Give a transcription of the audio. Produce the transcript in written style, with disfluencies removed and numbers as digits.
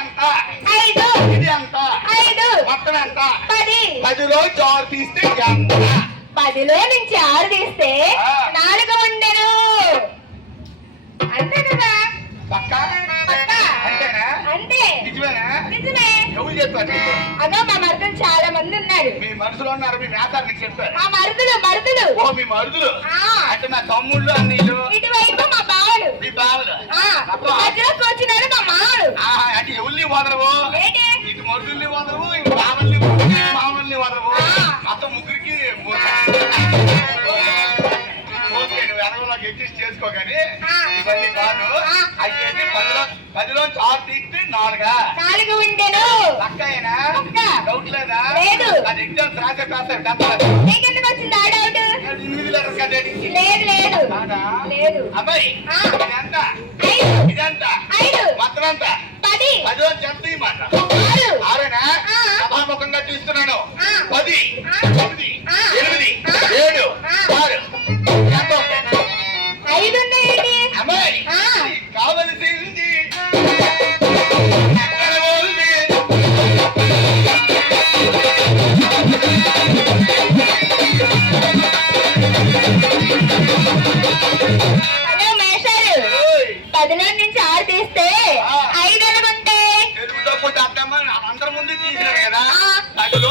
ఎంత? 5 ఇది ఎంత? 5 మొత్తం ఎంత? 10 10లో 6 తీస్తే ఎంత? 10లో నుంచి 6 తీస్తే 4 ఉండెను. అంతే కదా? పక్కా? పక్కా. అంతేనా? అంతే. నిజమేనా? నిజమే. ఎవరు చెప్పారు నీకు? అదో మా మరుదులు చాలా మంది ఉన్నారు. మీ మనసులో ఉన్నారు, మీ మేతారు మీకు చెప్పారు. మా మరుదులు ఓ మీ మరుదులు. ఆ. అంటే మా తమ్ముళ్ళు అన్నీళ్ళు. ఇటువైపు మా బావలు. మీ బావులు. మధ్యలో కూర్చున్నాడు మా మామలు. అంటే ఎవరిని వదలవు, ఏంటి? ఇటు మరుదుల్ని వదలవు, ఇటు బావల్ని వదలవు, ఇటు మామల్ని వదలవు. మొత్తం ముగ్గురికి ఓకే, నువ్వు వెనకలోకి అడ్జస్ట్ చేసుకో. కానీ ఇవన్నీ కాదు. అయితే 10లో 6 తీస్తే 4 ఉండెను. పక్కాయేనా? డౌట్ లేదా? లేదు. అది ఎగ్జామ్స్ రాసే రాసావు. నీకెందుకు వచ్చింది ఆ డౌట్? 8 లెటర్ కదా. లేదు లేదు లేదు. అబ్బాయి ఇదంతా 5 ఇదంతా 5 మొత్తం అంతా 10 10లో ఎంత ఈ మాట? 6. సభాముఖంగా చూస్తున్నాను. 10 9 8 7 6 ఎంత ఉంది? 5 ఉన్నాయండి. అమ్మాయి కావలసింది హలో మేషారు, 10లో నుంచి 6 తీస్తే 5 అనుకుంటే తెలుగుతో కొట్టి అర్థమ్మా అందరి ముందు తీసినారు కదా. 10లో